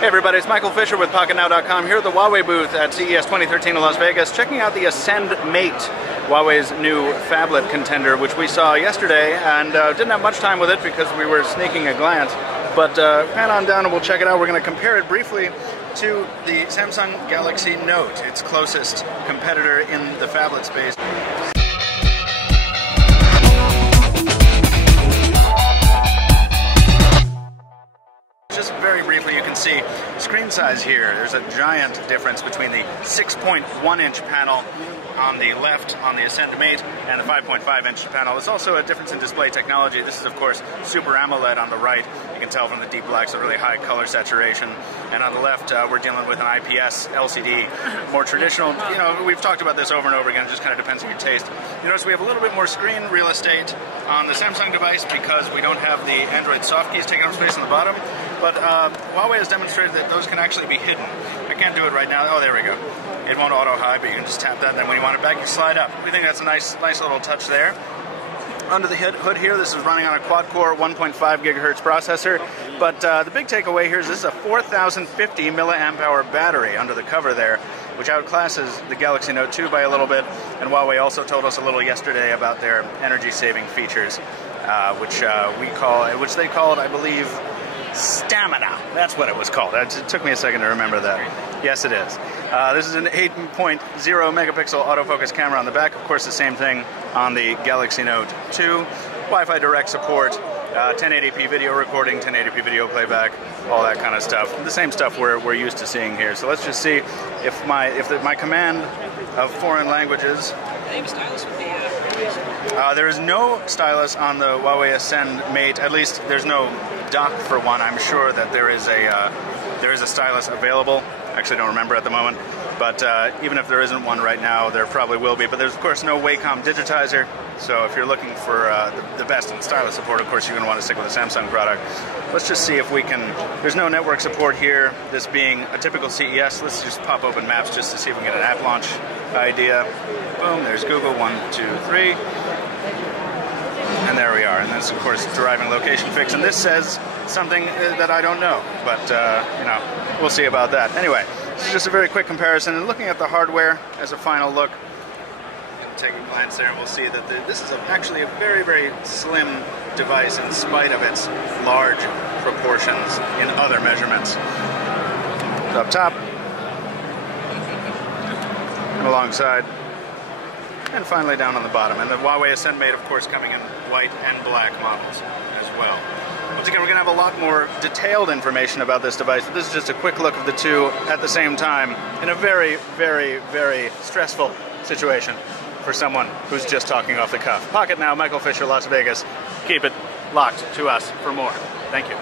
Hey everybody, it's Michael Fisher with Pocketnow.com here at the Huawei booth at CES 2013 in Las Vegas, checking out the Ascend Mate, Huawei's new phablet contender, which we saw yesterday, and didn't have much time with it because we were sneaking a glance. But pan on down and we'll check it out. We're going to compare it briefly to the Samsung Galaxy Note, its closest competitor in the phablet space. Just very briefly, you can see screen size here. There's a giant difference between the 6.1-inch panel on the left on the Ascend Mate and the 5.5-inch panel. There's also a difference in display technology. This is, of course, Super AMOLED on the right. You can tell from the deep blacks, a really high color saturation. And on the left, we're dealing with an IPS LCD. More traditional, you know, we've talked about this over and over again. It just kind of depends on your taste. You notice we have a little bit more screen real estate on the Samsung device because we don't have the Android soft keys taking up space on the bottom. But Huawei has demonstrated that those can actually be hidden. I can't do it right now. Oh, there we go. It won't auto-hide, but you can just tap that, and then when you want it back, you slide up. We think that's a nice little touch there. Under the hood here, this is running on a quad-core 1.5 gigahertz processor. But the big takeaway here is this is a 4,050 milliamp hour battery under the cover there, which outclasses the Galaxy Note 2 by a little bit. And Huawei also told us a little yesterday about their energy-saving features, which they called, I believe, Stamina. That's what it was called. It took me a second to remember that. Yes, it is. This is an 8.0 megapixel autofocus camera on the back. Of course, the same thing on the Galaxy Note 2. Wi-Fi direct support, 1080p video recording, 1080p video playback, all that kind of stuff. The same stuff we're used to seeing here. So let's just see if my command of foreign languages. There is no stylus on the Huawei Ascend Mate. At least there's no dock for one. I'm sure that there is a stylus available. Actually, don't remember at the moment. But even if there isn't one right now, there probably will be. But there's of course no Wacom digitizer. So if you're looking for the best in stylus support, of course you're going to want to stick with a Samsung product. Let's just see if we can. There's no network support here. This being a typical CES, let's just pop open Maps just to see if we can get an app launch idea. Boom, there's Google, 1, 2, 3. And there we are. And this, of course, driving location fix. And this says something that I don't know. But, you know, we'll see about that. Anyway, this is just a very quick comparison. And looking at the hardware as a final look, take a glance there and we'll see that this is actually a very, very slim device in spite of its large proportions in other measurements. So up top, and alongside, and finally down on the bottom. And the Huawei Ascend Mate, of course, coming in white and black models as well. Once again, we're going to have a lot more detailed information about this device, but this is just a quick look of the two at the same time in a very, very, very stressful situation for someone who's just talking off the cuff. Pocketnow, Michael Fisher, Las Vegas. Keep it locked to us for more. Thank you.